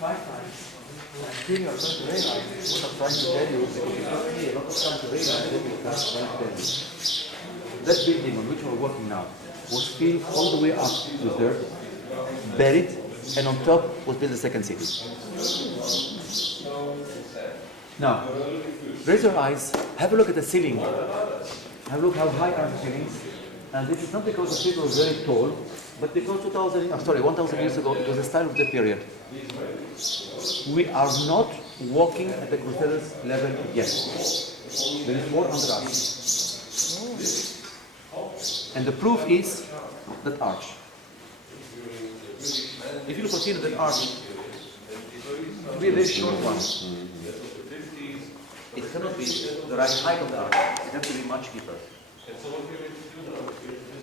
5 times. Until you are going to realize what I'm trying to tell you, because it took me a lot of time to realize what I'm trying to tell you. That building on which we're working now was filled all the way up with dirt, buried, and on top was built the second city. Now, raise your eyes, have a look at the ceiling. Have a look how high are the ceilings. And this is not because the people were very tall, but because 1,000 years ago, it was the style of the period. We are not walking at the Crusaders level yet. There is more under us. And the proof is that arch. If you consider that arch to be a very short one, it cannot be the right height of the arch. It has to be much deeper.